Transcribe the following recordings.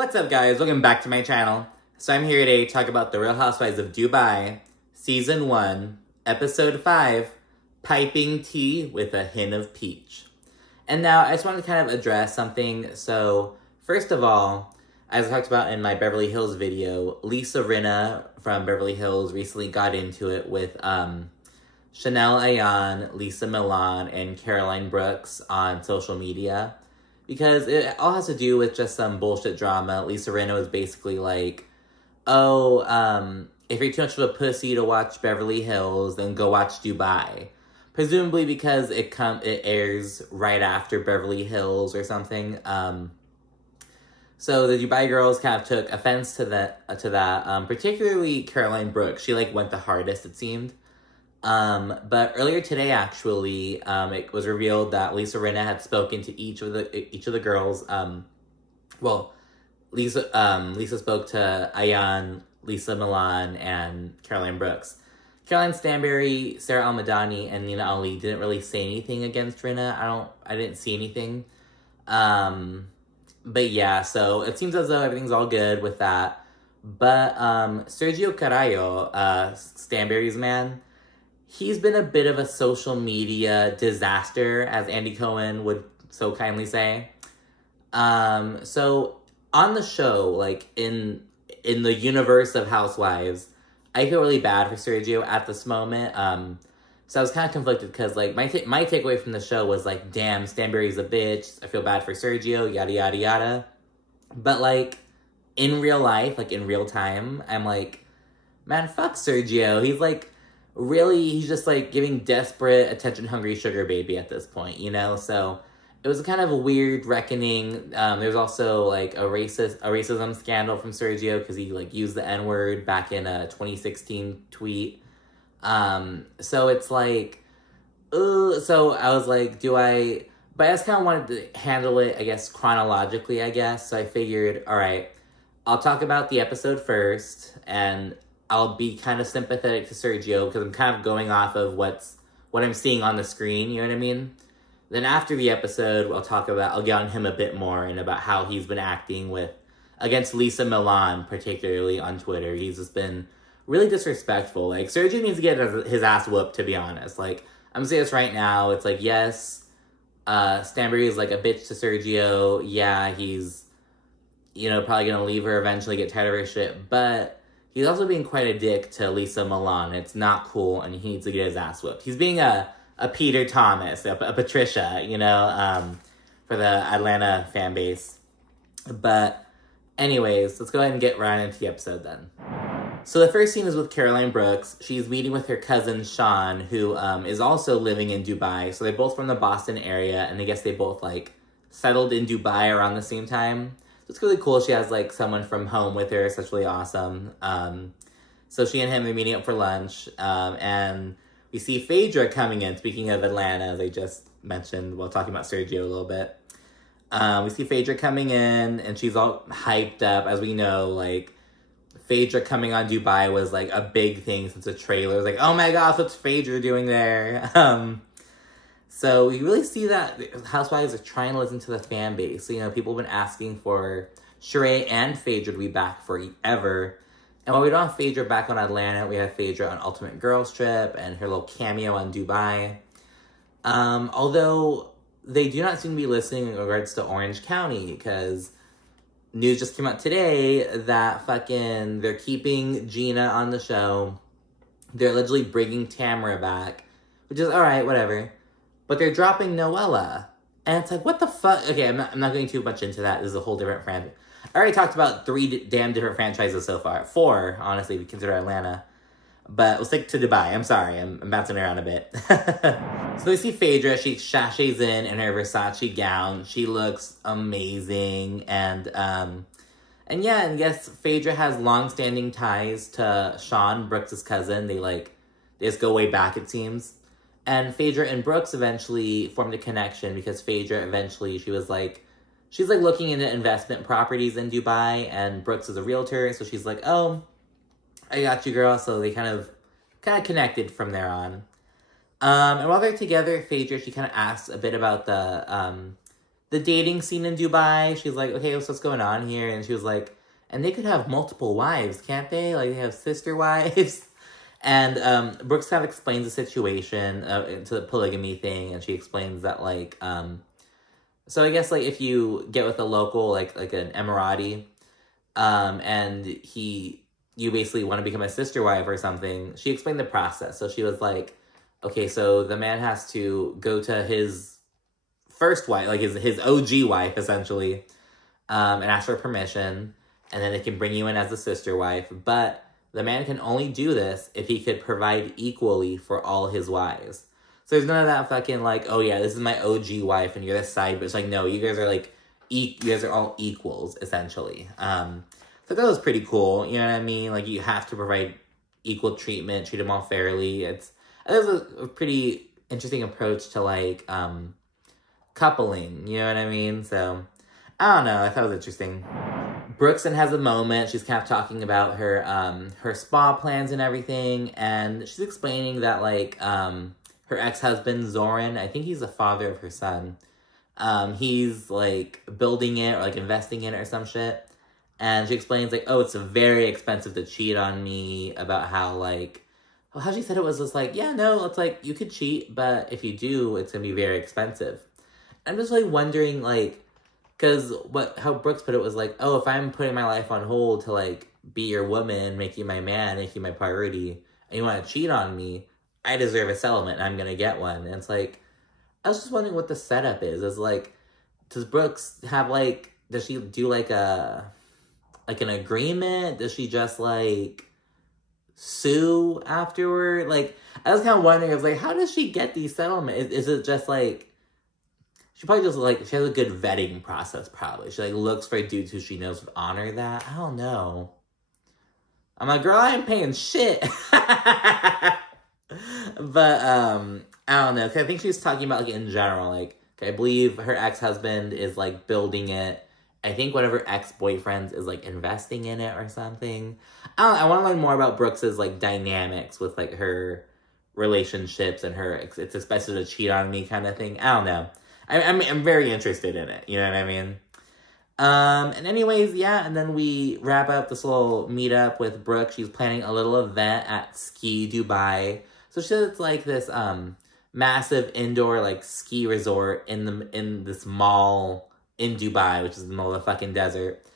What's up, guys? Welcome back to my channel. So I'm here today to talk about The Real Housewives of Dubai, Season 1, Episode 5, Piping Tea with a Hint of Peach. And now, I just wanted to kind of address something. So, first of all, as I talked about in my Beverly Hills video, Lisa Rinna from Beverly Hills recently got into it with Chanel Ayan, Lesa Milan, and Phaedra Brooks on social media. Because it all has to do with just some bullshit drama. Lisa Rinna was basically like, oh, if you're too much of a pussy to watch Beverly Hills, then go watch Dubai. Presumably because it airs right after Beverly Hills or something. So the Dubai girls kind of took offense to that, particularly Phaedra Brooks. She went the hardest, it seemed. But earlier today, actually, it was revealed that Lisa Rinna had spoken to each of the girls. Lisa spoke to Ayan, Lesa Milan, and Phaedra Brooks. Ayan Stanbury, Sara Al Madani, and Nina Ali didn't really say anything against Rinna. I didn't see anything. But yeah, so it seems as though everything's all good with that. But, Sergio Carrallo, Stanberry's man, he's been a bit of a social media disaster, as Andy Cohen would so kindly say. So on the show, in the universe of Housewives, I feel really bad for Sergio at this moment. So I was kind of conflicted because, my takeaway from the show was, damn, Stanberry's a bitch. I feel bad for Sergio, yada, yada, yada. But, in real life, in real time, I'm man, fuck Sergio. He's, he's just, giving desperate, attention-hungry sugar baby at this point, you know? So it was kind of a weird reckoning. There's also, a racism scandal from Sergio because he, used the N-word back in a 2016 tweet. So it's so I was but I just kind of wanted to handle it, I guess, chronologically, I guess. So I figured, all right, I'll talk about the episode first, and I'll be kind of sympathetic to Sergio because I'm kind of going off of what I'm seeing on the screen, you know what I mean? Then after the episode, I'll get on him a bit more and about how he's been acting against Lesa Milan, particularly on Twitter. He's just been really disrespectful. Sergio needs to get his ass whooped, to be honest. I'm gonna say this right now. It's yes, Stanberry is a bitch to Sergio. Yeah, he's, probably gonna leave her eventually, get tired of her shit. But he's also being quite a dick to Lesa Milan. It's not cool, and he needs to get his ass whooped. He's being a Peter Thomas, a Patricia, for the Atlanta fan base. But anyways, let's go ahead and get right into the episode then. So the first scene is with Phaedra Brooks. She's meeting with her cousin, Sean, who is also living in Dubai. So they're both from the Boston area, and I guess they both, settled in Dubai around the same time. So it's really cool. She has, someone from home with her. So it's really awesome. So she and him are meeting up for lunch, and we see Phaedra coming in. Speaking of Atlanta, as I just mentioned while talking about Sergio a little bit. We see Phaedra coming in, and she's all hyped up. As we know, Phaedra coming on Dubai was, a big thing since the trailer. It was oh my gosh, what's Phaedra doing there? So we really see that Housewives are trying to listen to the fan base. So, people have been asking for Sheree and Phaedra to be back forever. And while we don't have Phaedra back on Atlanta, we have Phaedra on Ultimate Girls Trip and her little cameo on Dubai. Although they do not seem to be listening in regards to Orange County, because news just came out today that they're keeping Gina on the show. They're allegedly bringing Tamara back, which is alright, whatever. But they're dropping Noella. And it's what the fuck? Okay, I'm not going too much into that. This is a whole different franchise. I already talked about 3 damn different franchises so far. 4, honestly, if you consider Atlanta. But we'll stick to Dubai. I'm sorry, I'm bouncing around a bit. So we see Phaedra. She sashays in her Versace gown. She looks amazing. And yeah, and yes, Phaedra has long-standing ties to Sean, Brooks' cousin. They just go way back, it seems. And Phaedra and Brooks eventually formed a connection because Phaedra eventually, she's looking into investment properties in Dubai, and Brooks is a realtor, so she's oh, I got you, girl. So they kind of connected from there on. And while they're together, Phaedra, she kind of asks a bit about the the dating scene in Dubai. She's like, okay, what's going on here? And she was like, and they could have multiple wives, can't they? Like, they have sister wives. And Brooks kind of explains the situation to the polygamy thing, and she explains that, like, so I guess, like, if you get with a local, like an Emirati, and you basically want to become a sister wife or something, she explained the process. So she was like, okay, so the man has to go to his first wife, like his OG wife, essentially, and ask for permission, and then they can bring you in as a sister wife, but the man can only do this if he could provide equally for all his wives. So there's none of that fucking, like, oh yeah, this is my OG wife and you're the side, but it's like, no, you guys are like, you guys are all equals, essentially. So that was pretty cool, you know what I mean? Like, you have to provide equal treatment, treat them all fairly. It was a pretty interesting approach to, like, coupling, you know what I mean? So, I don't know, I thought it was interesting. Brooks then has a moment. She's kind of talking about her spa plans and everything, and she's explaining that, like, her ex-husband, Zoran, I think he's the father of her son, he's, like, building it or, like, investing in it or some shit, and she explains, like, oh, it's very expensive to cheat on me, about how, like, how she said it was just like, yeah, no, it's like, you could cheat, but if you do, it's gonna be very expensive. I'm just, like, wondering, like, because how Brooks put it was like, oh, if I'm putting my life on hold to, like, be your woman, make you my man, make you my priority, and you want to cheat on me, I deserve a settlement, and I'm going to get one. And it's like, I was just wondering what the setup is. Is, like, does Brooks have, like, does she do, like, an agreement? Does she just, like, sue afterward? Like, I was kind of wondering, I was like, how does she get these settlements? Is it just, like, she probably just, like, she has a good vetting process, probably. She, like, looks for dudes who she knows would honor that. I don't know. I'm like, girl, I ain't paying shit. But, I don't know. 'Cause I think she was talking about, like, in general, like, I believe her ex-husband is, like, building it. I think one of her ex-boyfriends is, like, investing in it or something. I don't know. I want to learn more about Brooks's, like, dynamics with, like, her relationships and her, it's expected to cheat on me kind of thing. I don't know. I'm very interested in it, you know what I mean? And anyways, yeah, and then we wrap up this little meetup with Brooke. She's planning a little event at Ski Dubai. So she said it's like this massive indoor, like, ski resort in this mall in Dubai, which is in the middle of the fucking desert.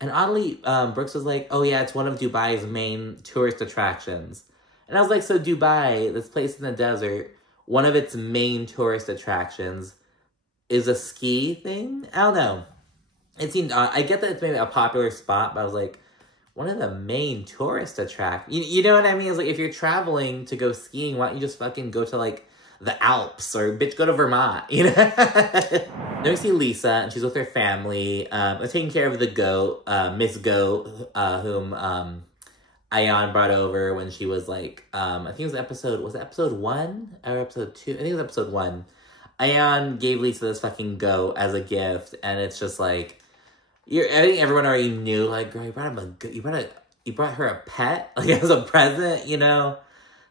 And oddly, Brooks was like, oh yeah, it's one of Dubai's main tourist attractions. And I was like, so Dubai, this place in the desert, one of its main tourist attractions is a ski thing? I don't know. It seemed odd. I get that it's maybe a popular spot, but I was like, one of the main tourist attractions. You know what I mean? It's like, if you're traveling to go skiing, why don't you just fucking go to, like, the Alps, or bitch, go to Vermont, you know? Then we see Lisa, and she's with her family. They're taking care of the goat, Miss Goat, whom Ayan brought over when she was, like, I think it was episode 1? Or episode 2? I think it was episode 1. Ayan gave Lisa this fucking goat as a gift, and it's just like, I think everyone already knew, like, girl, you brought her a pet, like, as a present, you know?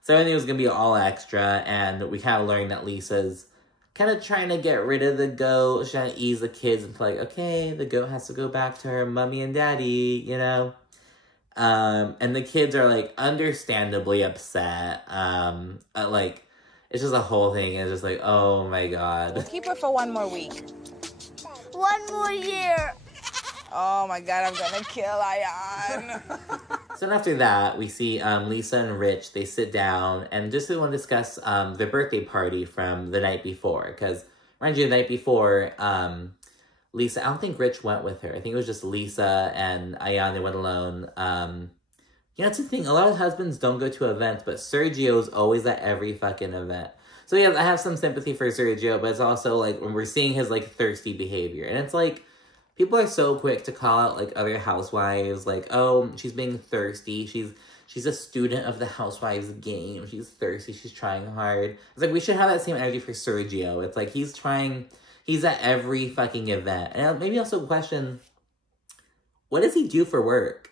So everything was gonna be all extra, and we kind of learned that Lisa's kind of trying to get rid of the goat. She's trying to ease the kids into, like, okay, the goat has to go back to her mommy and daddy, you know? And the kids are, like, understandably upset, like, it's just a whole thing. It's just like, oh my god. We'll keep her for 1 more week. 1 more year. Oh my god, I'm gonna kill Ayan. So after that, we see Lisa and Rich. They sit down and just want to discuss the birthday party from the night before. Because, mind you, the night before, Lisa, I don't think Rich went with her. I think it was just Lisa and Ayan. They went alone. You know, that's the thing. A lot of husbands don't go to events, but Sergio's always at every fucking event. So, yeah, I have some sympathy for Sergio, but it's also, like, when we're seeing his, like, thirsty behavior. And it's, like, people are so quick to call out, like, other housewives. Like, oh, she's being thirsty. She's a student of the Housewives game. She's thirsty. She's trying hard. It's, like, we should have that same energy for Sergio. It's, like, he's at every fucking event. And maybe also question, what does he do for work?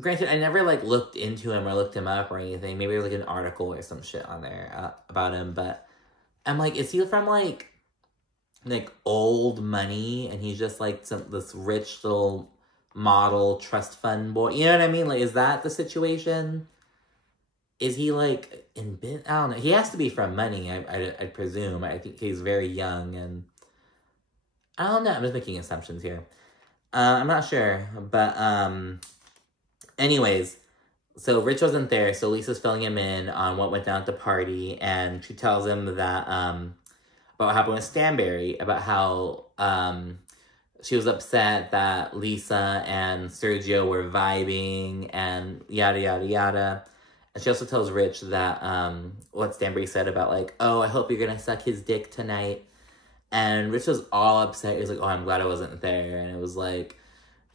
Granted, I never, like, looked into him or looked him up or anything. Maybe there's, like, an article or some shit on there about him. But I'm like, is he from, like, like, old money, and he's just, like, this rich little model trust fund boy. You know what I mean? Like, is that the situation? Is he, like, I don't know. He has to be from money, I presume. I think he's very young, and I don't know. I'm just making assumptions here. I'm not sure, but, anyways, so Rich wasn't there, so Lisa's filling him in on what went down at the party, and she tells him that, about what happened with Stanberry, about how, she was upset that Lesa and Sergio were vibing, and yada, yada, yada. And she also tells Rich that, what Stanberry said about, like, oh, I hope you're gonna suck his dick tonight. And Rich was all upset. He was like, oh, I'm glad I wasn't there. And it was like,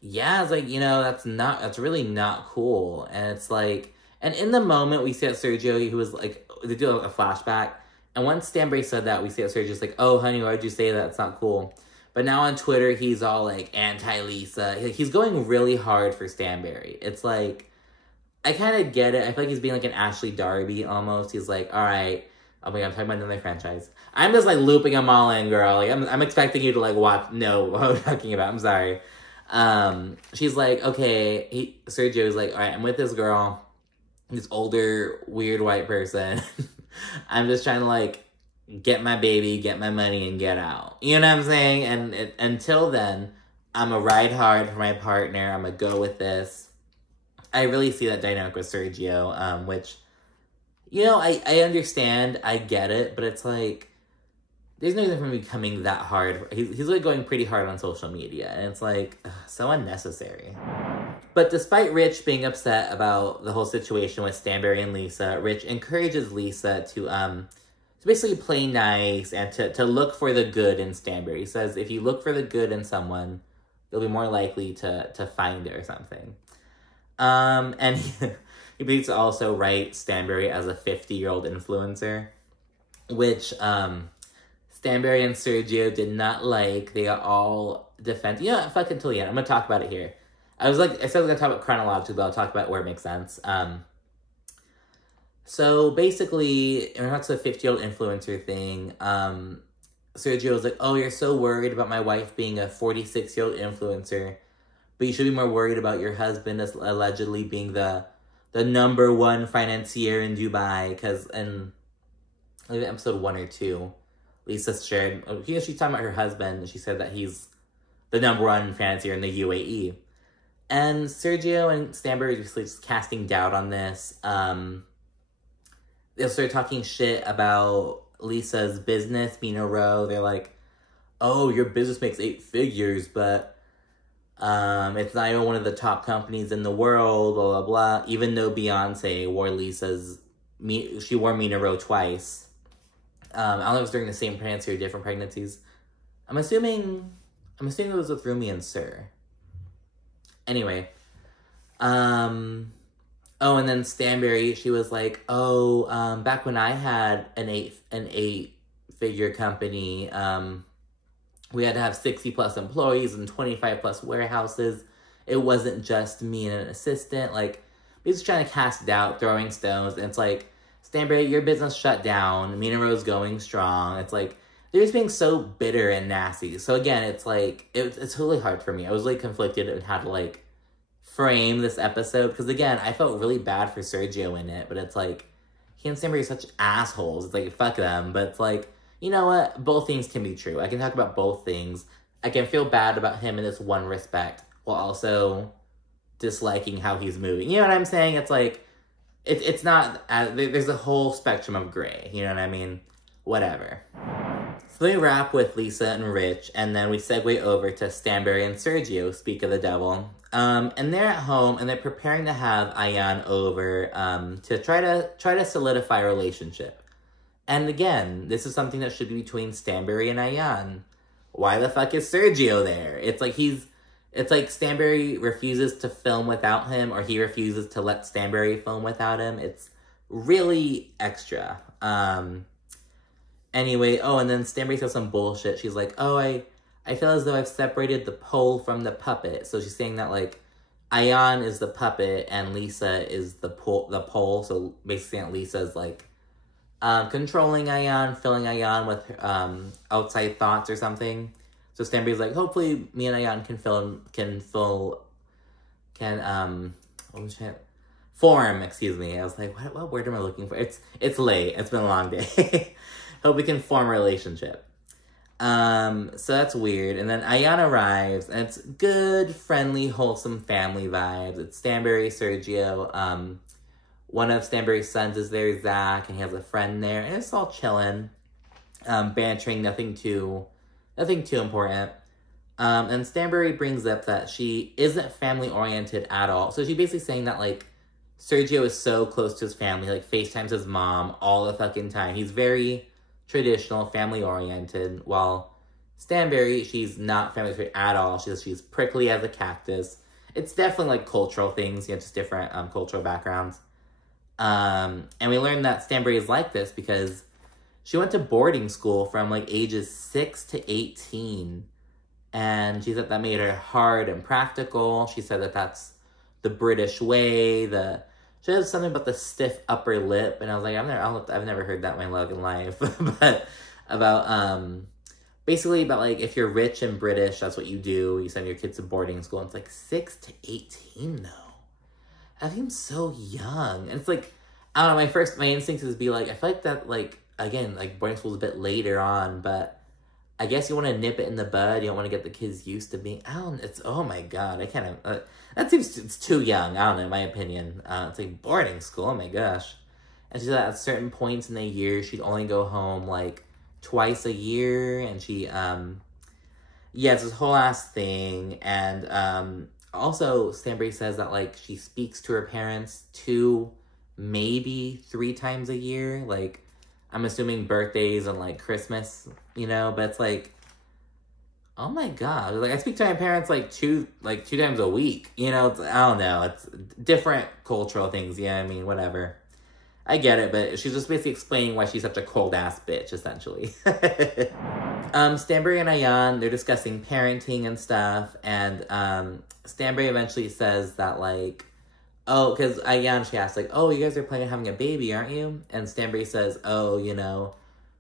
yeah, it's like, you know, that's really not cool. And it's like, and in the moment, we see that Sergio, he was like, they do a flashback. And once Stanberry said that, we see that Sergio's like, oh, honey, why'd you say that? It's not cool. But now on Twitter, he's all, like, anti-Lisa. He's going really hard for Stanberry. It's like, I kind of get it. I feel like he's being, like, an Ashley Darby, almost. He's like, all right. Oh my God, I'm talking about another franchise. I'm just, like, looping them all in, girl. Like, I'm expecting you to, like, know what I'm talking about. I'm sorry. She's like, okay. Sergio's like, all right, I'm with this girl. This older, weird white person. I'm just trying to, like, get my baby, get my money, and get out. You know what I'm saying? And until then, I'm going to ride hard for my partner. I'm going to go with this. I really see that dynamic with Sergio, which, you know, I understand. I get it. But it's like, there's no reason for him becoming that hard. He's like going pretty hard on social media. And it's like, ugh, so unnecessary. But despite Rich being upset about the whole situation with Stanberry and Lesa, Rich encourages Lesa to basically play nice and to look for the good in Stanberry. He says, if you look for the good in someone, you'll be more likely to find it or something. And he begins to also write Stanberry as a 50-year-old influencer, which Stanberry and Sergio did not like. They are all defend. You know what? Fuck until the end. I'm going to talk about it here. I said I was going to talk about chronologically, but I'll talk about where it makes sense. So basically, in regards to the 50-year-old influencer thing, Sergio was like, oh, you're so worried about my wife being a 46-year-old influencer, but you should be more worried about your husband as allegedly being the #1 financier in Dubai, because in episode 1 or 2, Lesa shared, she's talking about her husband, and she said that he's the #1 financier in the UAE. And Sergio and Stanberry are just casting doubt on this. They started talking shit about Lisa's business, Mina Rowe. They're like, oh, your business makes 8 figures, but it's not even one of the top companies in the world, blah, blah, blah. Even though Beyonce wore she wore Mina Rowe twice. I don't know if it was during the same pregnancy or different pregnancies. I'm assuming it was with Rumi and Sir. Anyway, oh, and then Stanberry, she was like, oh, back when I had an 8-figure company, we had to have 60+ employees and 25+ warehouses. It wasn't just me and an assistant. Like, he's just trying to cast doubt, throwing stones, and it's like, Stanberry, your business shut down. Mina Rowe's going strong. It's like, they're just being so bitter and nasty. So again, it's like, it's really hard for me. I was like conflicted on how to like frame this episode. Because again, I felt really bad for Sergio in it. But it's like, he and Stanberry are such assholes. It's like, fuck them. But it's like, you know what? Both things can be true. I can talk about both things. I can feel bad about him in this one respect, while also disliking how he's moving. You know what I'm saying? It's like, it's not, there's a whole spectrum of gray. You know what I mean? Whatever. So we wrap with Lesa and Rich, and then we segue over to Stanberry and Sergio, speak of the devil. And they're at home, and they're preparing to have Ayan over to try to solidify a relationship. And again, this is something that should be between Stanberry and Ayan. Why the fuck is Sergio there? It's like Stanberry refuses to film without him, or he refuses to let Stanberry film without him. It's really extra. Anyway, oh, and then Stanberry says some bullshit. She's like, oh, I feel as though I've separated the pole from the puppet. So she's saying that, like, Ayan is the puppet and Lesa is the pole. So basically, Lesa's, like, controlling Ayan, filling Ayan with outside thoughts or something. So Stanberry's like, hopefully me and Ayan form, excuse me. I was like, what word am I looking for? It's late. It's been a long day. Hope we can form a relationship. So that's weird. And then Ayan arrives, and it's good, friendly, wholesome family vibes. It's Stanberry Sergio. One of Stanberry's sons is there, Zach, and he has a friend there, and it's all chilling, bantering, nothing too important. And Stanberry brings up that she isn't family-oriented at all. So she's basically saying that, like, Sergio is so close to his family, like, FaceTimes his mom all the fucking time. He's very traditional, family-oriented, while Stanberry, she's not family-oriented at all. She's prickly as a cactus. It's definitely, like, cultural things, just different cultural backgrounds. And we learned that Stanberry is like this because she went to boarding school from, like, ages 6 to 18. And she said that made her hard and practical. She said that that's the British way. She has something about the stiff upper lip. And I was like, I've never heard that in my life. But about, basically about, like, if you're rich and British, that's what you do. You send your kids to boarding school. And it's, like, 6 to 18, though. I seem so young. And it's like, I don't know, my instinct is to be like, I feel like that, like, again, like, boarding school's a bit later on, but I guess you want to nip it in the bud. You don't want to get the kids used to being, oh my God, I kind of, that seems, it's too young, I don't know, in my opinion. It's like boarding school, oh my gosh. And she said at certain points in the year, she'd only go home, like, twice a year, and she, it's this whole ass thing, and, also, Stanberry says that, like, she speaks to her parents 2, maybe 3 times a year. Like, I'm assuming birthdays and, like, Christmas, but it's like, oh my God. Like, I speak to my parents, like, two times a week, I don't know. It's different cultural things, I mean, whatever. I get it, but she's just basically explaining why she's such a cold-ass bitch, essentially. Stanberry and Ayan, they're discussing parenting and stuff, and Stanberry eventually says that, like, oh, because Ayan, she asks, like, oh, you guys are planning on having a baby, aren't you? And Stanberry says, oh,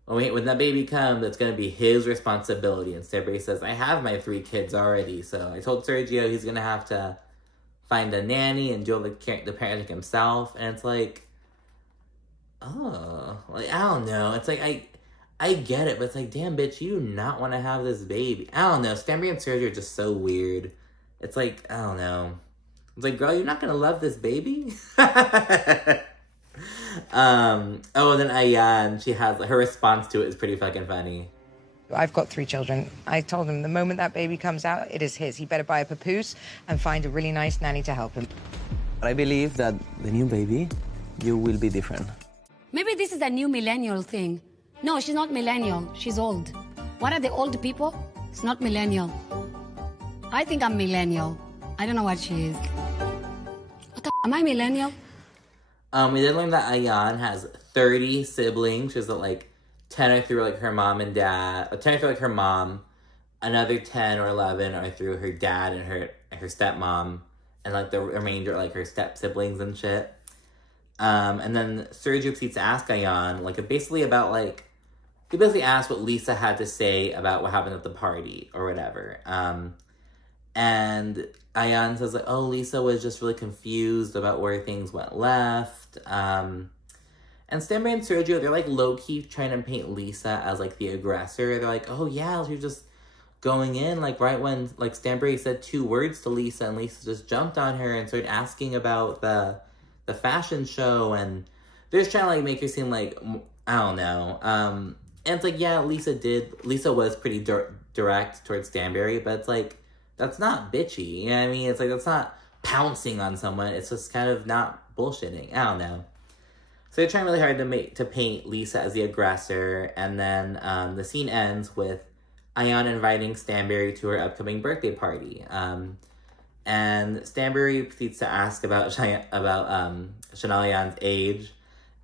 when that baby comes, it's going to be his responsibility. And Stanberry says, I have my 3 kids already, so I told Sergio he's going to have to find a nanny and do all the parenting himself, and it's like, oh, like, I don't know. It's like, I get it, but it's like, damn, bitch, you do not want to have this baby. I don't know. Stanberry and Sergio are just so weird. It's like, I don't know. It's like, girl, you're not going to love this baby? And then Ayan, she has, her response to it is pretty fucking funny. I've got 3 children. I told him the moment that baby comes out, it is his. He better buy a papoose and find a really nice nanny to help him. I believe that the new baby, you will be different. Maybe this is a new millennial thing. No, she's not millennial. She's old. What are the old people? It's not millennial. I think I'm millennial. I don't know what she is. Am I millennial? We did learn that Ayan has 30 siblings. She's like 10 are through, like, her mom and dad. 10 are through, like, her mom. Another 10 or 11 are through her dad and her stepmom. And, like, the remainder are, like, her step-siblings and shit. And then Sergio proceeds to ask Ayan, like, basically about, like, he basically asked what Lisa had to say about what happened at the party or whatever. And Ayan says, like, oh, Lisa was just really confused about where things went left. And Stanberry and Sergio, they're, like, low-key trying to paint Lisa as, like, the aggressor. They're like, oh, yeah, she was just going in, like, right when, like, Stanberry said 2 words to Lisa, and Lisa just jumped on her and started asking about the fashion show, and they're just trying to, like, make her seem like, I don't know. And it's like, yeah, Lisa was pretty direct towards Stanberry, but it's like, that's not bitchy, you know what I mean? It's like, that's not pouncing on someone, it's just kind of not bullshitting, I don't know. So they're trying really hard to paint Lisa as the aggressor, and then the scene ends with Ayan inviting Stanberry to her upcoming birthday party. And Stanberry proceeds to ask about Ayan's age.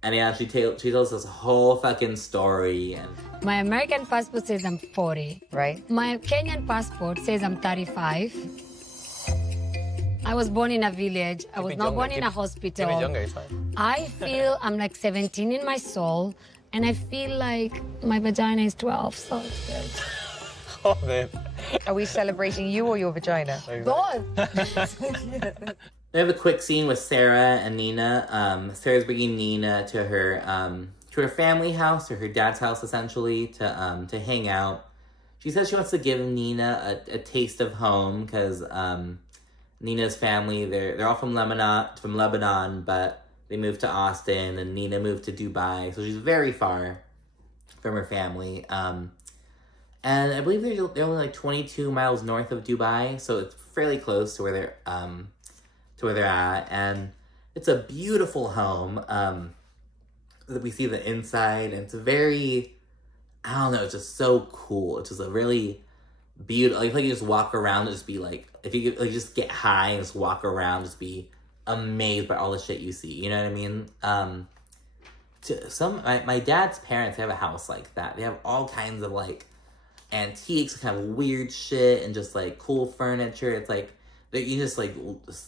And yeah, she tells this whole fucking story. And My American passport says I'm 40. Right. My Kenyan passport says I'm 35. I was born in a village. I was not born in a hospital. Keep it younger, it's fine. I feel I'm like 17 in my soul, And I feel like my vagina is 12, so it's good. Oh, babe. Are we celebrating you or your vagina? Both. They have a quick scene with Sarah and Nina. Sarah's bringing Nina to her family house, or her dad's house, essentially, to hang out. She says she wants to give Nina a taste of home, because Nina's family, they're all from Lebanon, but they moved to Austin, and Nina moved to Dubai, so she's very far from her family. And I believe they're only like 22 miles north of Dubai, so it's fairly close to where they're at. And it's a beautiful home. We see the inside, and it's very, I don't know, it's just so cool. It's just a really beautiful, like you just walk around and just be like, if you like just get high and just walk around, just be amazed by all the shit you see. You know what I mean? My dad's parents have a house like that. They have all kinds of like antiques, kind of weird shit, and just like cool furniture. It's like you just like just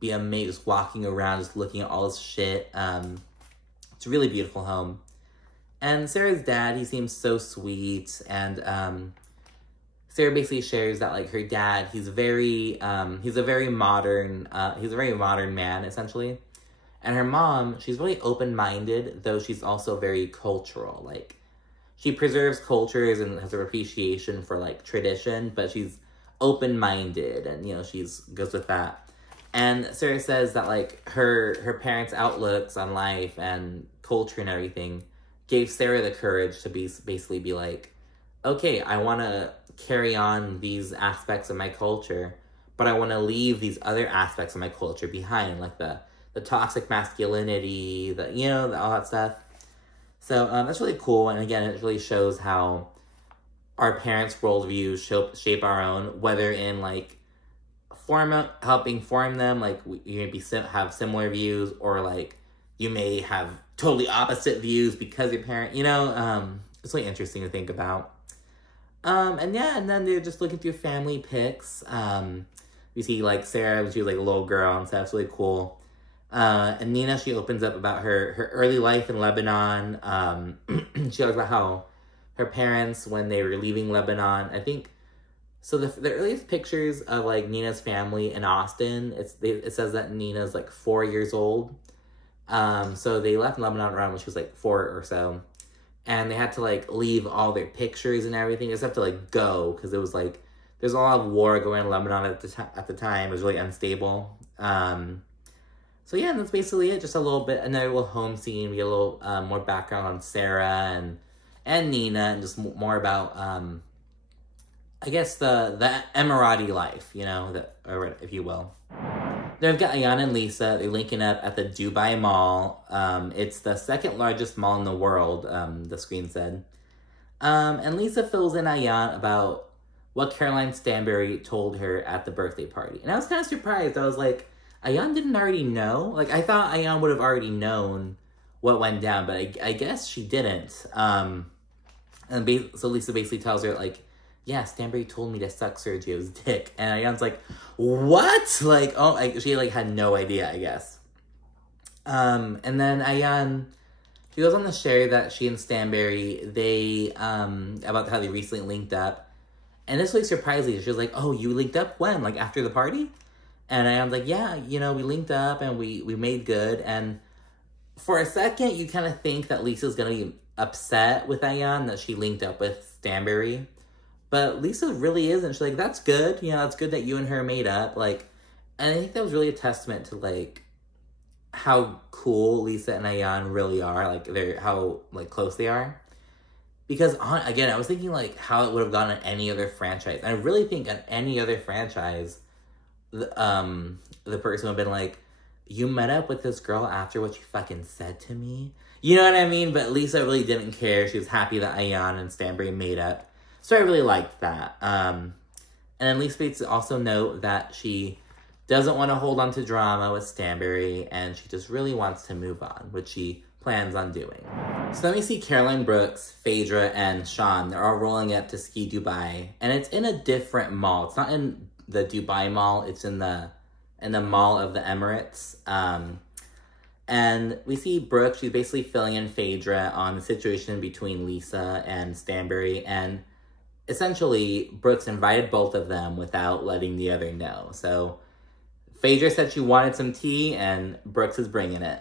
be amazed just walking around, just looking at all this shit. It's a really beautiful home. And Sarah's dad, he seems so sweet, and Sarah basically shares that like her dad, he's a very modern man, essentially. And her mom, she's really open-minded, though she's also very cultural. Like, she preserves cultures and has an appreciation for, like, tradition, but she's open-minded, and, you know, goes with that. And Sarah says that, like, her parents' outlooks on life and culture and everything gave Sarah the courage to basically be like, okay, I want to carry on these aspects of my culture, but I want to leave these other aspects of my culture behind, like the toxic masculinity, all that stuff. So that's really cool, and again, it really shows how our parents' worldviews shape our own, whether in like helping form them, like you may have similar views, or like you may have totally opposite views because your parent, it's really interesting to think about. And then they're just looking through family pics. You see like Sarah, she was like a little girl, and so that's really cool. And Nina, she opens up about her early life in Lebanon. She talks about how her parents, when they were leaving Lebanon, I think, so the earliest pictures of like Nina's family in Austin, it says that Nina's like 4 years old. So they left Lebanon around when she was like 4 or so. And they had to like leave all their pictures and everything. They just have to like go, because it was like, there's a lot of war going on in Lebanon at the time. It was really unstable. So yeah, that's basically it. Just another little home scene. We get a little more background on Sarah and Nina, and just more about, I guess, the Emirati life, or if you will. Then we've got Ayan and Lisa. They're linking up at the Dubai Mall. It's the second largest mall in the world, the screen said. And Lisa fills in Ayan about what Caroline Stanbury told her at the birthday party. And I was kind of surprised. I was like, Ayan didn't already know? Like, I thought Ayan would have already known what went down, but I guess she didn't. So Lisa basically tells her, like, yeah, Stanbury told me to suck Sergio's dick. And Ayan's like, what? Like, she, like, had no idea, I guess. And then Ayan, she goes on to share that she and Stanbury, about how they recently linked up. And this really surprised Lisa. She was like, oh, you linked up when? Like, after the party? And I was like, yeah, we linked up and we made good. And for a second, you kind of think that Lisa's going to be upset with Ayan that she linked up with Stanbury. But Lisa really isn't. She's like, that's good. It's good that you and her made up. Like, and I think that was really a testament to, like, how cool Lisa and Ayan really are. Like, how, like, close they are. Because, again, I was thinking, like, how it would have gone on any other franchise. And I really think on any other franchise, the person would have been like, you met up with this girl after what you fucking said to me? You know what I mean? But Lisa really didn't care. She was happy that Ayan and Stanbury made up. So I really liked that. And then Lisa makes also note that she doesn't want to hold on to drama with Stanbury, and she just really wants to move on, which she plans on doing. So then we see Caroline Brooks, Phaedra, and Sean. They're all rolling up to ski Dubai, and it's in a different mall. It's not in the Dubai Mall, it's in the Mall of the Emirates. And And we see Brooke, she's basically filling in Phaedra on the situation between Lesa and Stanbury, and essentially, Brooks invited both of them without letting the other know. So, Phaedra said she wanted some tea, and Brooks is bringing it.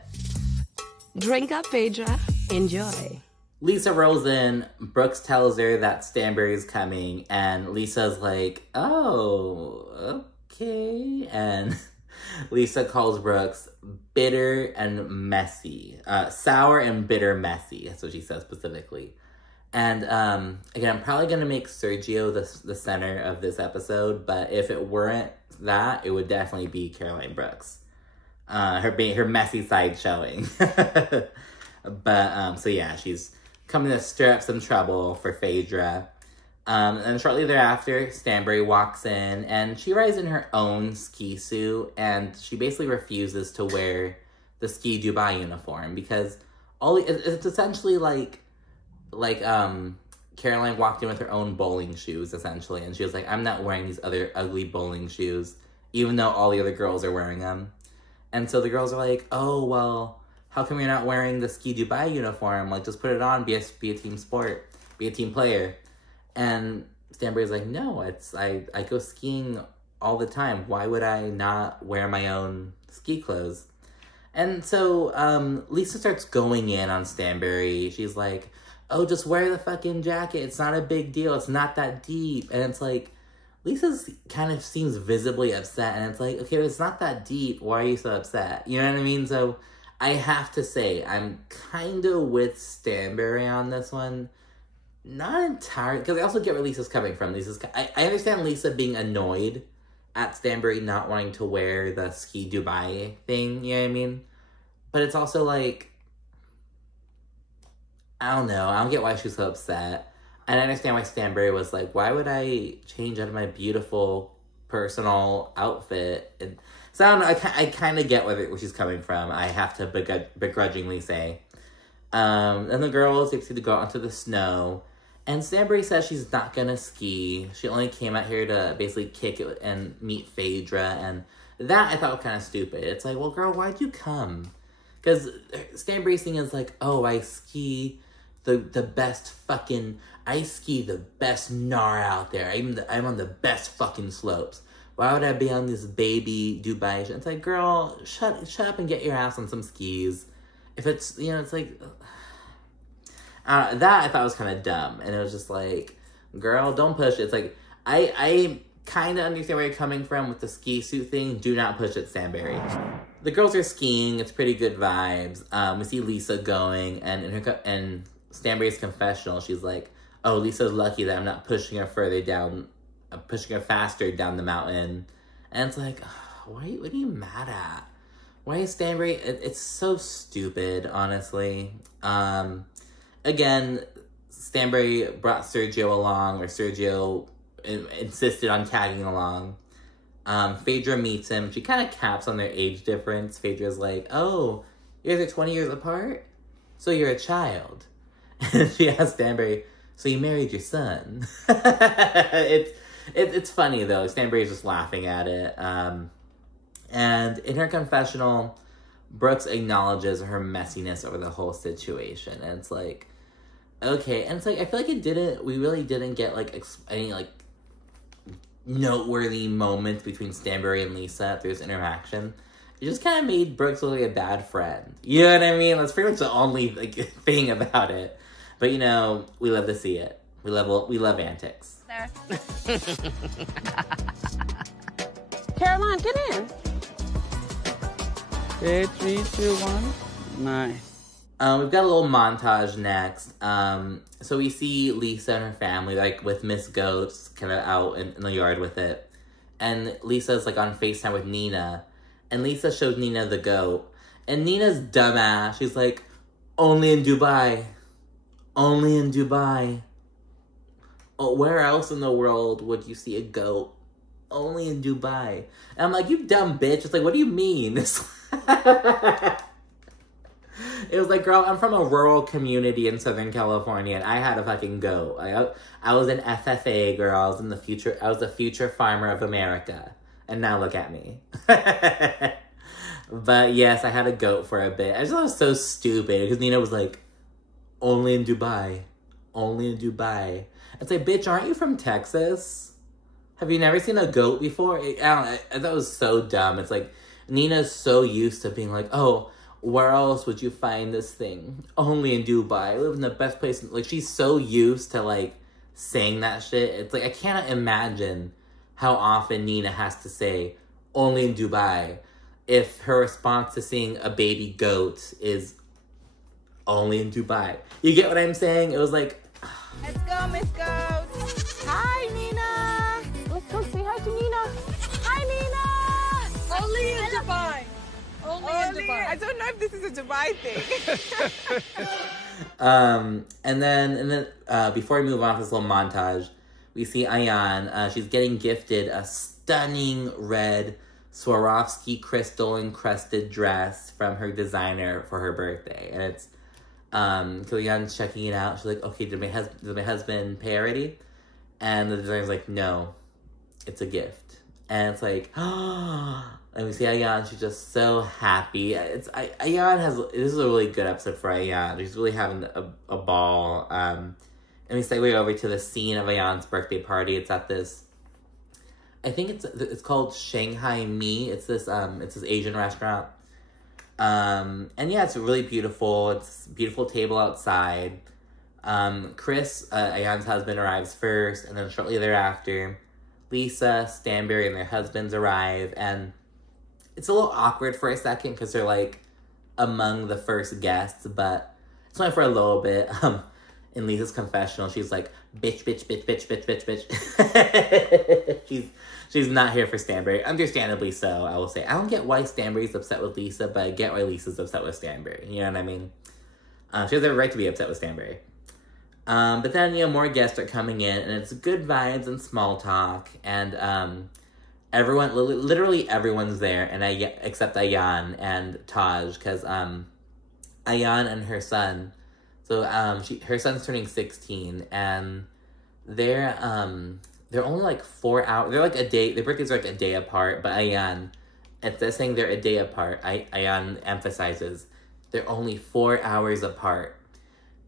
Drink up, Phaedra. Enjoy. Lesa rolls in, Brooks tells her that Stanbury is coming, and Lisa's like, oh, okay. And Lesa calls Brooks bitter and messy. Sour and bitter messy, that's what she says specifically. And again, I'm probably going to make Sergio the center of this episode, but if it weren't that, it would definitely be Caroline Brooks. Her messy side showing. But, so yeah, she's coming to stir up some trouble for Phaedra. And shortly thereafter, Stanbury walks in, and she arrives in her own ski suit, and she basically refuses to wear the Ski Dubai uniform, because it's essentially like Caroline walked in with her own bowling shoes, essentially, and she was like, I'm not wearing these other ugly bowling shoes, even though all the other girls are wearing them. And so the girls are like, oh, well, how come you're not wearing the Ski Dubai uniform? Like, just put it on, be a team sport, be a team player. And Stanbury's like, no, I go skiing all the time. Why would I not wear my own ski clothes? And so Lesa starts going in on Stanbury. She's like, oh, just wear the fucking jacket. It's not a big deal. It's not that deep. And it's like, Lisa's kind of seems visibly upset. And it's like, okay, it's not that deep. Why are you so upset? You know what I mean? So I have to say, I'm kind of with Stanbury on this one. Not entirely, because I also get where Lisa's coming from. I understand Lesa being annoyed at Stanbury not wanting to wear the Ski Dubai thing, you know what I mean? But it's also like, I don't know, I don't get why she's so upset. And I understand why Stanbury was like, why would I change out of my beautiful personal outfit? And so I don't know, I kind of get where she's coming from, I have to begrudgingly say. And the girls get to go out into the snow. And Stanbury says she's not gonna ski. She only came out here to basically kick it and meet Phaedra. And that I thought was kind of stupid. It's like, well, girl, why'd you come? Because Stanbury's thing is like, oh, I ski the best fucking... I ski the best gnar out there. I'm on the best fucking slopes. Why would I be on this baby Dubai shit? It's like, girl, shut up and get your ass on some skis. If it's, you know, it's like... that I thought was kind of dumb. And it was just like, girl, don't push it. It's like, I kind of understand where you're coming from with the ski suit thing. Do not push it, Stanbury. The girls are skiing. It's pretty good vibes. We see Lesa going. And in Stanbury's confessional, she's like, oh, Lisa's lucky that I'm not pushing her further down. I'm pushing her faster down the mountain. And it's like, what are you mad at? Why is Stanbury... It's so stupid, honestly. Again, Stanbury brought Sergio along, or Sergio insisted on tagging along. Phaedra meets him. She kind of caps on their age difference. Phaedra's like, oh, you guys are 20 years apart? So you're a child. And she asks Stanbury, so you married your son? It's funny, though. Stanbury's just laughing at it. And in her confessional, Brooks acknowledges her messiness over the whole situation. And it's like, okay. And it's like, I feel like we really didn't get, like, any, like, noteworthy moments between Stanbury and Lesa through this interaction. It just kind of made Brooks look like a bad friend. You know what I mean? That's pretty much the only, like, thing about it. But, you know, we love to see it. We love antics. There. Caroline, get in. Okay, 3, 2, 1. Nice. We've got a little montage next. So we see Lesa and her family, like, with Miss Goats, kind of out in the yard with it. And Lisa's, like, on FaceTime with Nina. And Lesa shows Nina the goat. And Nina's dumbass. She's like, only in Dubai. Only in Dubai. Oh, where else in the world would you see a goat? Only in Dubai. And I'm like, you dumb bitch. It's like, what do you mean? It was like, girl, I'm from a rural community in Southern California, and I had a fucking goat. I was an FFA, girl. I was the future farmer of America. And now look at me. But yes, I had a goat for a bit. I just thought it was so stupid because Nina was like, only in Dubai. Only in Dubai. It's like, bitch, aren't you from Texas? Have you never seen a goat before? I thought it was so dumb. It's like, Nina's so used to being like, oh, where else would you find this thing? Only in Dubai. I live in the best place. Like, she's so used to, like, saying that shit. It's like, I cannot imagine how often Nina has to say, only in Dubai, if her response to seeing a baby goat is only in Dubai. You get what I'm saying? It was like... Let's go, Miss Goat. Hi, Nina. Let's go say hi to Nina. Hi, Nina. Only in Dubai. Only in Dubai. I don't know if this is a Dubai thing. And then before we move on to this little montage, we see Ayan. She's getting gifted a stunning red Swarovski crystal encrusted dress from her designer for her birthday, and it's Ayan's checking it out. She's like, "Okay, did my husband pay already?" And the designer's like, "No, it's a gift." And it's like, and we see Ayan. She's just so happy. Ayan has. This is a really good episode for Ayan. She's really having a ball. And we segue over to the scene of Ayan's birthday party. It's at this. I think it's called Shanghai Mi. It's this Asian restaurant. And yeah, it's really beautiful. It's a beautiful table outside. Chris, Ayan's husband, arrives first, and then shortly thereafter, Lesa, Stanberry, and their husbands arrive, and it's a little awkward for a second because they're like among the first guests, but it's only for a little bit. In Lisa's confessional, she's like, bitch, bitch, bitch, bitch, bitch, bitch, bitch. She's not here for Stanberry. Understandably so, I will say. I don't get why Stanberry's upset with Lesa, but I get why Lisa's upset with Stanberry. You know what I mean? She has every right to be upset with Stanberry. But then, more guests are coming in, and it's good vibes and small talk, and everyone, literally everyone's there, and except Ayan and Taj, because Ayan and her son, so her son's turning 16, and they're only like 4 hours. They're like a day. Their birthdays are like a day apart. But Ayan, instead of saying they're a day apart, Ayan emphasizes they're only 4 hours apart.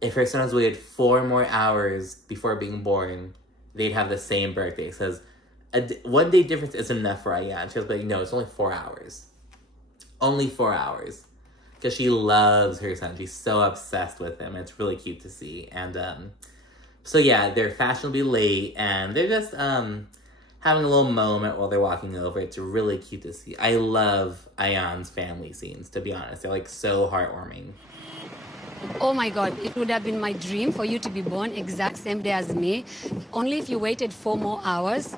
If her son has waited 4 more hours before being born, they'd have the same birthday. It says 1 day difference isn't enough for Ayan. She was like, no, it's only 4 hours. Only 4 hours. Because she loves her son. She's so obsessed with him. It's really cute to see. And so yeah, they're fashionably late, and they're just having a little moment while they're walking over. It's really cute to see. I love Ayan's family scenes, to be honest. They're like so heartwarming. Oh my God, it would have been my dream for you to be born exact same day as me. Only if you waited 4 more hours.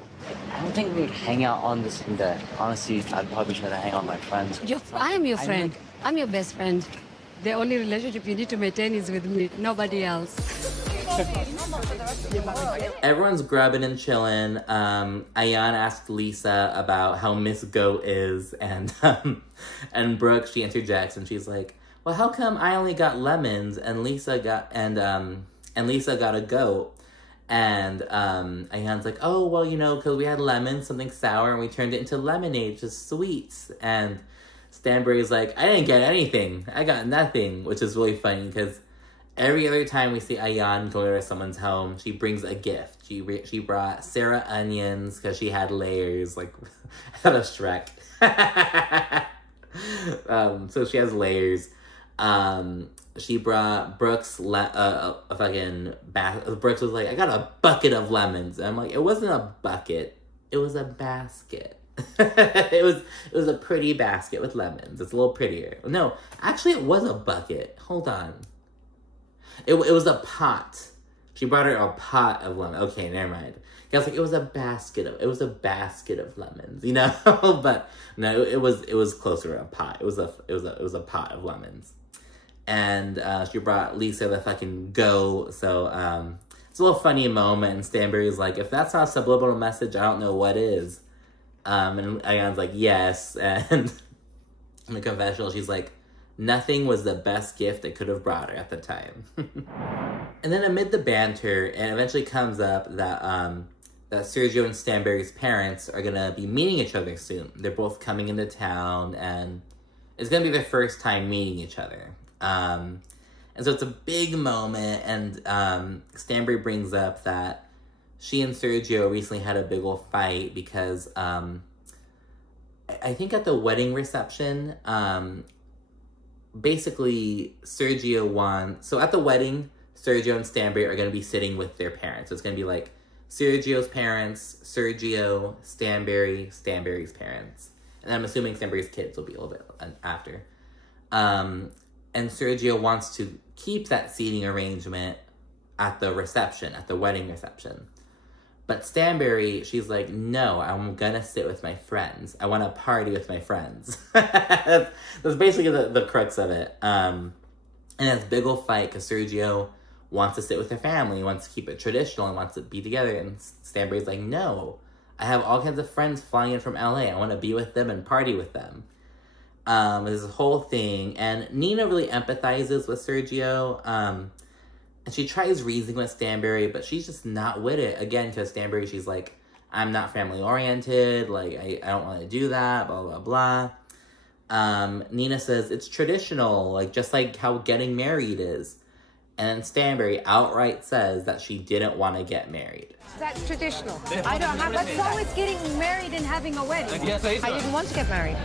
I don't think we would hang out on the same day. Honestly, I'd probably try to hang out with my friends. I am your friend. I'm your best friend. The only relationship you need to maintain is with me, nobody else. Everyone's grubbing and chilling. Ayan asked Lesa about how Miss Goat is, and Brooke, she interjects and she's like, "Well, how come I only got lemons and Lesa got a goat?" And Ayan's like, "Oh, well, because we had lemons, something sour, and we turned it into lemonade, just sweets." And Stanberry's like, "I didn't get anything. I got nothing," which is really funny because every other time we see Ayan go to someone's home, she brings a gift. She brought Sara onions because she had layers, like out of Shrek. So she has layers. She brought Brooks a fucking Brooks was like, "I got a bucket of lemons." And I'm like, it wasn't a bucket. It was a basket. it was a pretty basket with lemons. It's a little prettier. No, actually it was a bucket. Hold on. It was a pot. She brought her a pot of lemons. Okay, never mind. I was like, it was a basket of lemons, But no, it was closer to a pot. It was a pot of lemons. And she brought Lesa the fucking goat. So it's a little funny moment. And Stanberry's like, if that's not a subliminal message, I don't know what is. And Ayan's like, yes. And in the confessional, she's like, nothing was the best gift that could have brought her at the time. And then amid the banter, it eventually comes up that Sergio and Stanberry's parents are going to be meeting each other soon. They're both coming into town, and it's going to be their first time meeting each other. And so it's a big moment, and Stanbury brings up that she and Sergio recently had a big old fight because I think at the wedding reception, basically Sergio won. So at the wedding, Sergio and Stanbury are going to be sitting with their parents. So it's going to be like Sergio's parents, Sergio, Stanbury, Stanbury's parents. And I'm assuming Stanbury's kids will be a little bit after. And Sergio wants to keep that seating arrangement at the reception, at the wedding reception. But Stanbury, she's like, no, I'm gonna sit with my friends. I want to party with my friends. That's basically the crux of it. And it's a big old fight because Sergio wants to sit with her family, wants to keep it traditional, and wants to be together. And Stanbury's like, no, I have all kinds of friends flying in from LA. I want to be with them and party with them. There's this whole thing. And Nina really empathizes with Sergio. And she tries reasoning with Stanbury, but she's just not with it. Again, because Stanbury, she's like, I'm not family-oriented. Like, I don't want to do that, blah, blah, blah. Nina says, it's traditional, like, just like how getting married is. And then Stanbury outright says that she didn't want to get married. That's traditional. I don't have, but so is getting married and having a wedding. I didn't want to get married.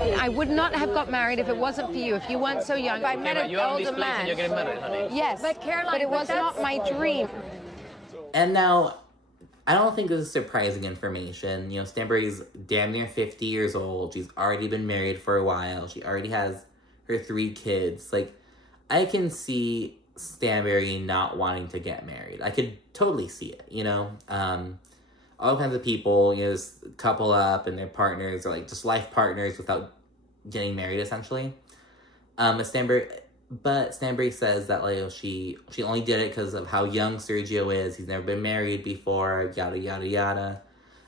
I would not have got married if it wasn't for you, if you weren't so young. If I met an older man. You're getting married, honey. Yes, But Caroline, but it was not my dream. And now, I don't think this is surprising information. You know, Stanbury's damn near 50 years old. She's already been married for a while. She already has her 3 kids. Like, I can see Stanbury not wanting to get married. I could totally see it, you know? All kinds of people, you know, just couple up and their partners are like just life partners without getting married, essentially. But Stanbury says that like she only did it because of how young Sergio is. He's never been married before, yada yada yada.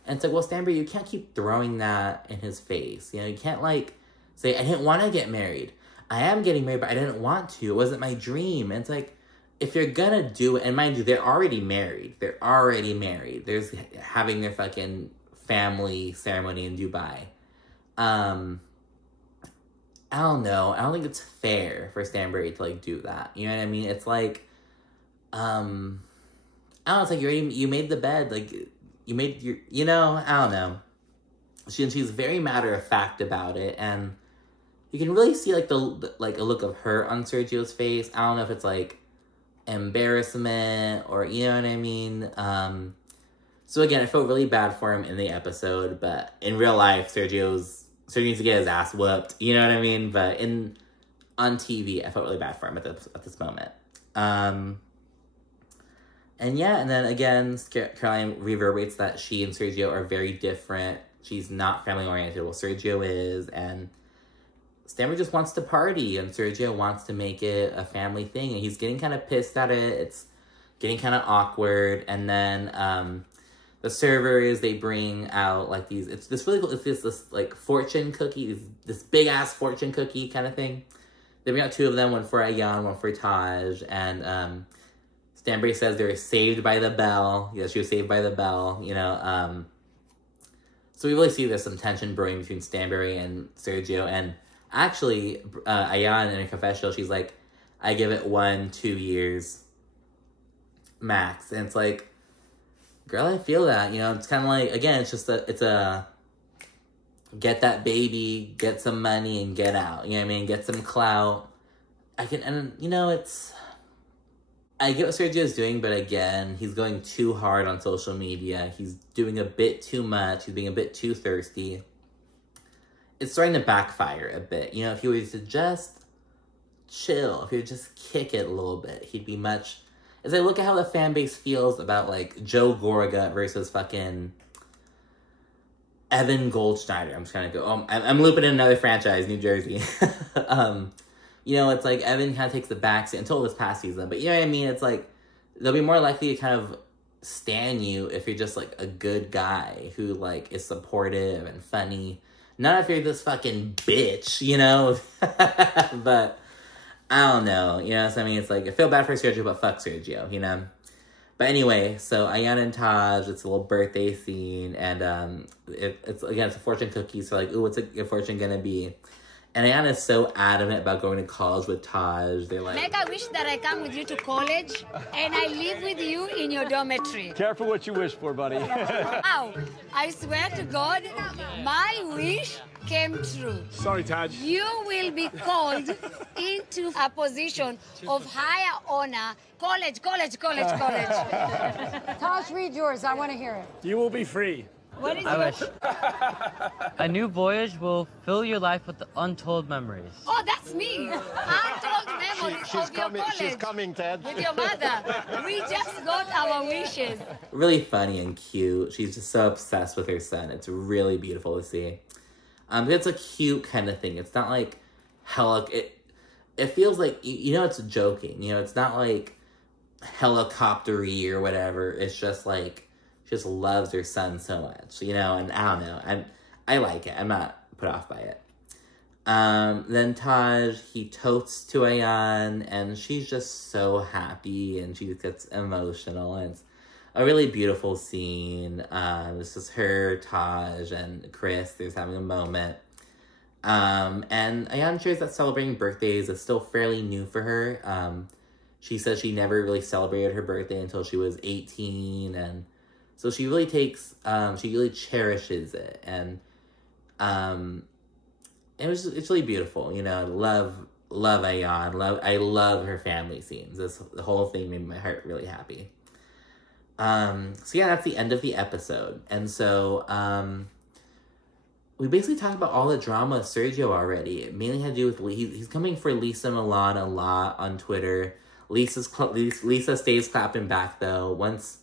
And it's like, well, Stanbury, you can't keep throwing that in his face. You know, you can't like say, I didn't want to get married. I am getting married, but I didn't want to. It wasn't my dream. And it's like, if you're gonna do it, and mind you, they're already married. They're already married. There's having their fucking family ceremony in Dubai. I don't know. I don't think it's fair for Stanbury to, like, do that. You know what I mean? It's like, I don't know, it's like you made the bed. Like, you made your, you know, I don't know. She's very matter-of-fact about it, and you can really see, like, like, a look of hurt on Sergio's face. I don't know if it's, like, embarrassment or, you know what I mean? So again, I felt really bad for him in the episode, but in real life, Sergio needs to get his ass whooped, you know what I mean? But on TV, I felt really bad for him at this moment. And yeah, and then again, Caroline reverberates that she and Sergio are very different. She's not family-oriented, well, Sergio is, and Stanbury just wants to party, and Sergio wants to make it a family thing, and he's getting kind of pissed at it. It's getting kind of awkward, and then the servers, they bring out, like, these, it's this really cool, it's this like, fortune cookie, this big-ass fortune cookie kind of thing. They bring out 2 of them, one for Ayan, one for Taj, and Stanbury says they were saved by the bell. Yeah, she was saved by the bell, you know. So we really see there's some tension brewing between Stanbury and Sergio, and actually, Ayan in a confessional, she's like, I give it 1-2 years max. And it's like, girl, I feel that, you know, it's kind of like, again, it's a get that baby, get some money, and get out, you know what I mean? Get some clout. And, you know, I get what Sergio's doing, but again, he's going too hard on social media. He's doing a bit too much. He's being a bit too thirsty. It's starting to backfire a bit. You know, if he was to just chill, if he would just kick it a little bit, he'd be much... As I look at how the fan base feels about, like, Joe Gorga versus fucking Evan Goldschneider. I'm just trying to go... I'm looping in another franchise, New Jersey. You know, it's like Evan kind of takes the backseat until this past season. But you know what I mean? It's like, they'll be more likely to kind of stan you if you're just, like, a good guy who, like, is supportive and funny. Not if you're this fucking bitch, you know? But, I don't know, you know what I mean? It's like, I feel bad for Sergio, but fuck Sergio, you know? But anyway, so Ayan and Taj, it's a little birthday scene, and it's a fortune cookie, so like, ooh, what's a fortune gonna be? And Ayan is so adamant about going to college with Taj. They're like, Make a wish that I come with you to college and I live with you in your dormitory. Careful what you wish for, buddy. Wow, I swear to God, my wish came true. Sorry, Taj. You will be called into a position of higher honor. College. Taj, read yours. I want to hear it. You will be free. What is I your... wish. A new voyage will fill your life with untold memories. Oh, that's me. Untold memories of your college. She's coming, Ted. With your mother. We just got our wishes. really funny and cute. She's just so obsessed with her son. It's really beautiful to see. It's a cute kind of thing. It's not like hella... It feels like, you know, it's joking. You know, it's not like helicopter-y or whatever. It's just like, she just loves her son so much, you know, and I don't know. I like it. I'm not put off by it. Then Taj, he toasts to Ayan, and she's just so happy, and she gets emotional, and it's a really beautiful scene. This is her, Taj, and Chris. They're having a moment. And Ayan shares that celebrating birthdays is still fairly new for her. She says she never really celebrated her birthday until she was 18, and so she really she really cherishes it, and it's really beautiful, you know. Love Ayan. I love her family scenes. The whole thing made my heart really happy. So yeah, that's the end of the episode, and so we basically talked about all the drama of Sergio already. It mainly had to do with he's coming for Lesa Milan a lot on Twitter. Lisa stays clapping back though. Once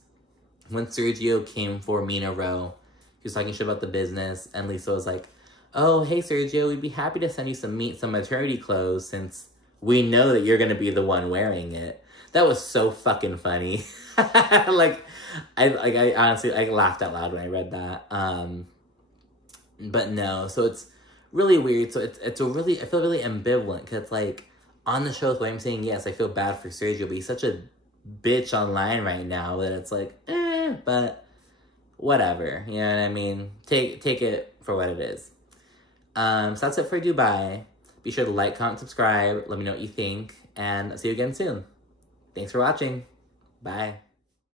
Sergio came for Mina Rowe, he was talking shit about the business, and Lisa was like, "Oh, hey Sergio, we'd be happy to send you some maternity clothes since we know that you're gonna be the one wearing it." That was so fucking funny. I honestly laughed out loud when I read that. But no, so it's really weird. So I feel really ambivalent, because it's like, on the show, I'm saying, yes, I feel bad for Sergio, but he's such a bitch online right now that it's like, but whatever. You know what I mean? Take it for what it is. So that's it for Dubai. Be sure to like, comment, subscribe. Let me know what you think, and I'll see you again soon. Thanks for watching. Bye.